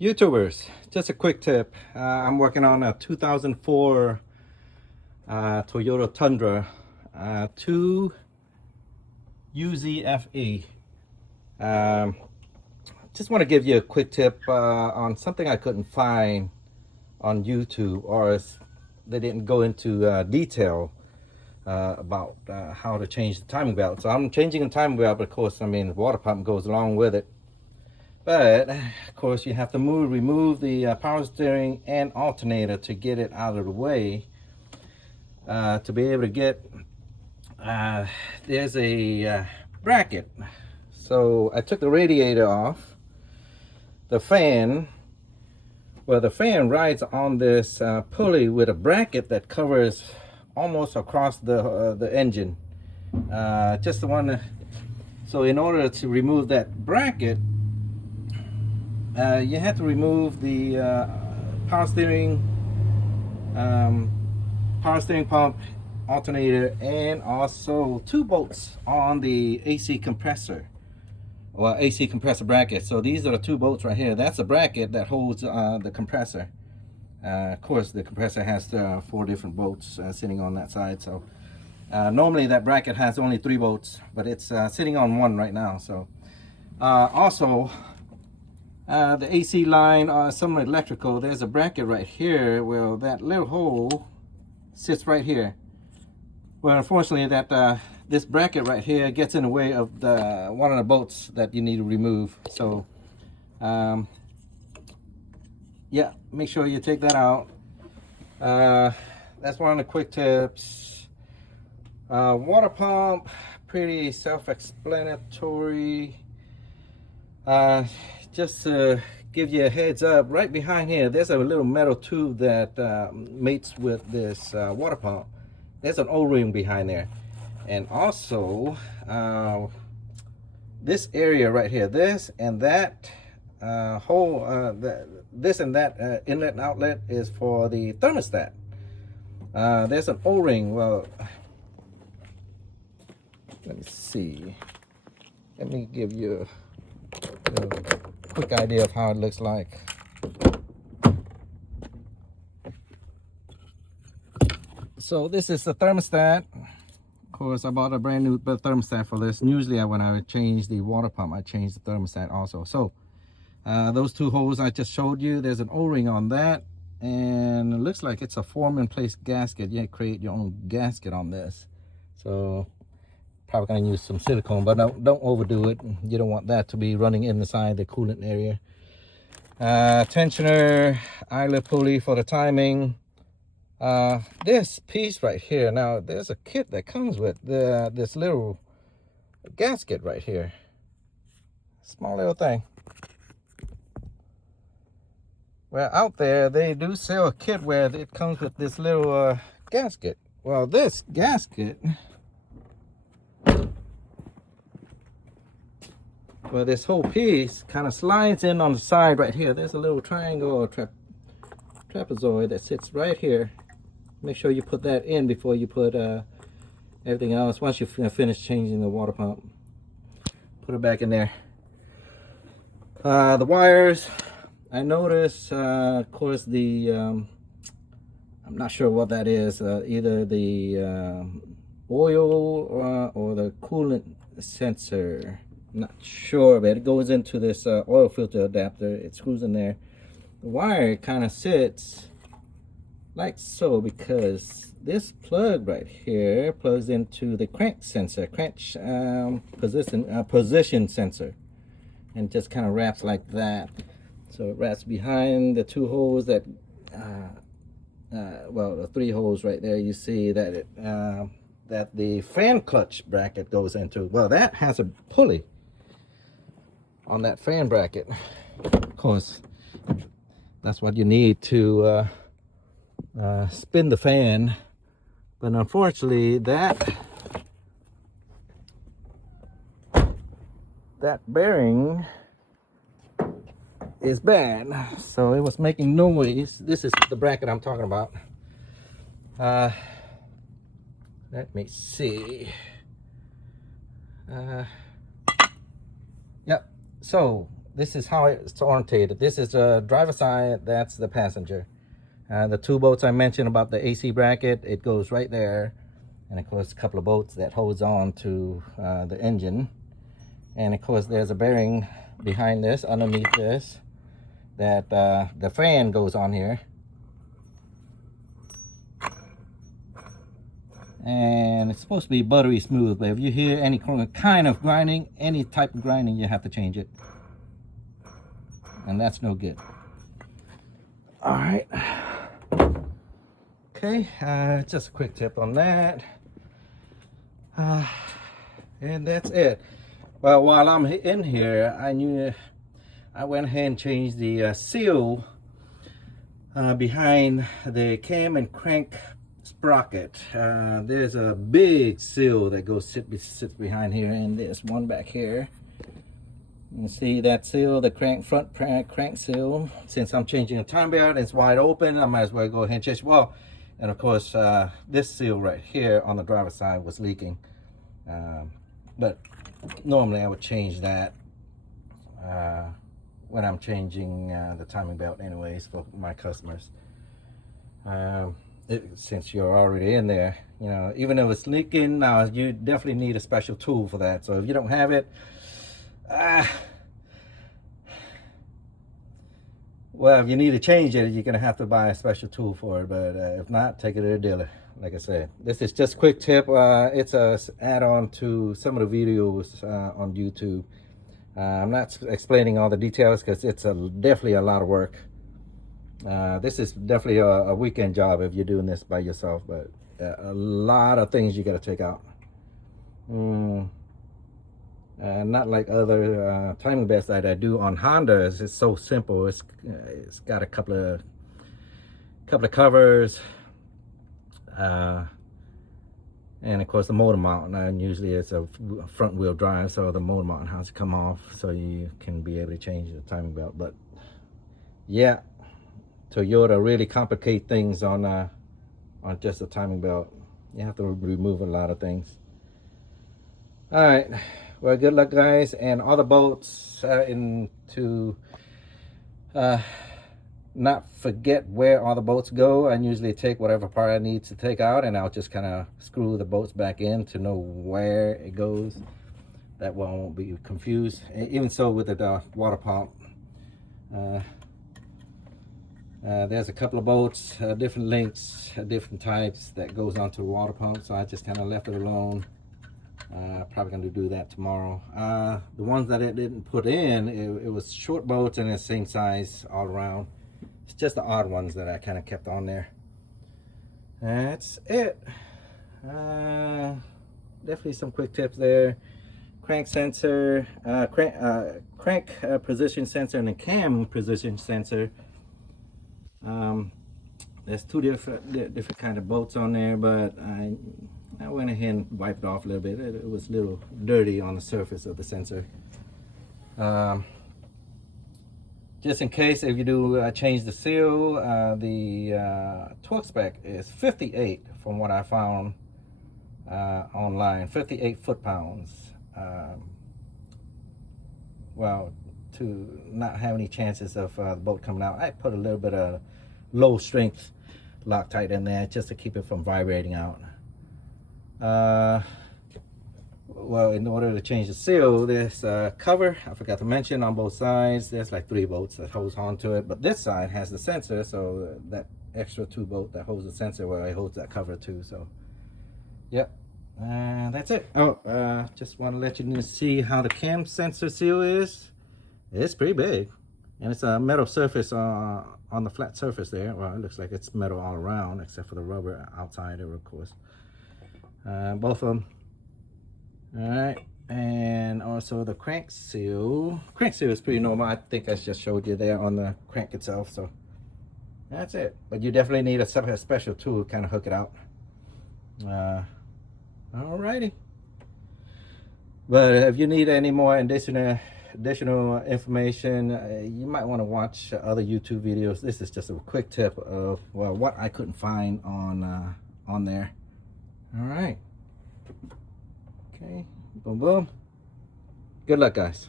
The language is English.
YouTubers, just a quick tip. I'm working on a 2004 Toyota Tundra 2UZ-FE. Just want to give you a quick tip on something I couldn't find on YouTube, or they didn't go into detail about how to change the timing belt. So I'm changing the timing belt, but of course, I mean, the water pump goes along with it. But of course, you have to remove the power steering and alternator to get it out of the way. To be able to get, there's a bracket. So I took the radiator off. The fan, well, the fan rides on this pulley with a bracket that covers almost across the engine. Just the one. So in order to remove that bracket, you have to remove the power steering pump, alternator, and also two bolts on the AC compressor, or AC compressor bracket. So these are the two bolts right here. That's a bracket that holds the compressor. Of course, the compressor has 4 different bolts sitting on that side. So normally that bracket has only 3 bolts, but it's sitting on 1 right now. So also, the AC line, some electrical, there's a bracket right here. Well, that little hole sits right here. Well, unfortunately, that this bracket right here gets in the way of the one of the bolts that you need to remove. So yeah, make sure you take that out. That's one of the quick tips. Water pump, pretty self-explanatory. Just to give you a heads up, right behind here, there's a little metal tube that mates with this water pump. There's an O-ring behind there. And also, this area right here, this and that this and that inlet and outlet is for the thermostat. There's an O-ring. Well, let me see. Let me give you a quick idea of how it looks like. So this is the thermostat. Of course, I bought a brand new thermostat for this. Usually when I would change the water pump, I change the thermostat also. So those 2 holes I just showed you, there's an O-ring on that, and it looks like it's a form-in-place gasket. You create your own gasket on this. So probably gonna use some silicone, but don't overdo it. You don't want that to be running inside the coolant area. Tensioner, eyelet pulley for the timing. This piece right here, now there's a kit that comes with this little gasket right here. Small little thing. Well, out there they do sell a kit where it comes with this little gasket. Well, this gasket, well, this whole piece kind of slides in on the side right here. There's a little triangle or trapezoid that sits right here. Make sure you put that in before you put everything else. Once you finish changing the water pump, put it back in there. The wires, I noticed, of course, the I'm not sure what that is. Either the oil or the coolant sensor. I'm not sure, but it goes into this oil filter adapter. It screws in there. The wire kind of sits like so, because this plug right here plugs into the crank sensor, position sensor, and just kind of wraps like that. So it wraps behind the 2 holes that well, the 3 holes right there. You see that it that the fan clutch bracket goes into. Well, that has a pulley on that fan bracket. Of course, that's what you need to spin the fan, but unfortunately that bearing is bad, so it was making noise. This is the bracket I'm talking about. Let me see. Yep, so this is how it's orientated. This is the driver's side, that's the passenger. The two bolts I mentioned about the AC bracket, it goes right there. And of course, a couple of bolts that holds on to the engine. And of course, there's a bearing behind this, underneath this, that the fan goes on here. And it's supposed to be buttery smooth, but if you hear any kind of grinding, any type of grinding, you have to change it. And that's no good. All right. Okay, just a quick tip on that. And that's it. Well, while I'm in here, I went ahead and changed the seal behind the cam and crank sprocket. There's a big seal that sits behind here, and there's one back here. You can see that seal, the front crank seal. Since I'm changing the time belt, it's wide open. I might as well go ahead and change. Well, and of course, this seal right here on the driver's side was leaking. But normally I would change that when I'm changing the timing belt anyways for my customers. Since you're already in there, you know, even if it's leaking, now you definitely need a special tool for that. So if you don't have it, well, if you need to change it, you're gonna have to buy a special tool for it. But if not, take it to the dealer. Like I said, this is just a quick tip. It's a add-on to some of the videos on YouTube. I'm not explaining all the details because it's definitely a lot of work. This is definitely a weekend job if you're doing this by yourself, but a lot of things you got to take out. Not like other timing belts that I do on Hondas. It's so simple. It's got a couple of covers, and of course the motor mount. And usually it's a front wheel drive, so the motor mount has to come off so you can be able to change the timing belt. But yeah, Toyota really complicate things on just a timing belt. You have to remove a lot of things. All right. Well, good luck, guys, and all the bolts not forget where all the bolts go. I usually take whatever part I need to take out, and I'll just kind of screw the bolts back in to know where it goes. That way I won't be confused. And even so with the water pump. There's a couple of bolts, different lengths, different types that goes onto the water pump, so I just kind of left it alone. Probably going to do that tomorrow. The ones that it didn't put in, it was short bolts and the same size all around. It's just the odd ones that I kind of kept on there. That's it. Definitely some quick tips there. Crank sensor, crank position sensor, and a cam position sensor. There's two different kind of bolts on there, but I went ahead and wiped it off a little bit. It was a little dirty on the surface of the sensor. Just in case, if you do change the seal, the torque spec is 58 from what I found online, 58 foot-pounds. Well, to not have any chances of the bolt coming out, I put a little bit of low strength Loctite in there just to keep it from vibrating out. Well, in order to change the seal, there's a cover I forgot to mention on both sides. There's like 3 bolts that holds onto it, but this side has the sensor, so that extra 2 bolt that holds the sensor, well, it holds that cover too. So yep, that's it. Oh, just want to let you see how the cam sensor seal is. It's pretty big, and it's a metal surface on the flat surface there. Well, it looks like it's metal all around except for the rubber outside of it, of course. Both of them. All right, and also the crank seal. Crank seal is pretty normal. I think I just showed you there on the crank itself. So that's it. But you definitely need a special tool to kind of hook it out. Alrighty. But if you need any more additional information, you might want to watch other YouTube videos. This is just a quick tip of, well, what I couldn't find on there. All right. Okay, boom, boom. Good luck, guys.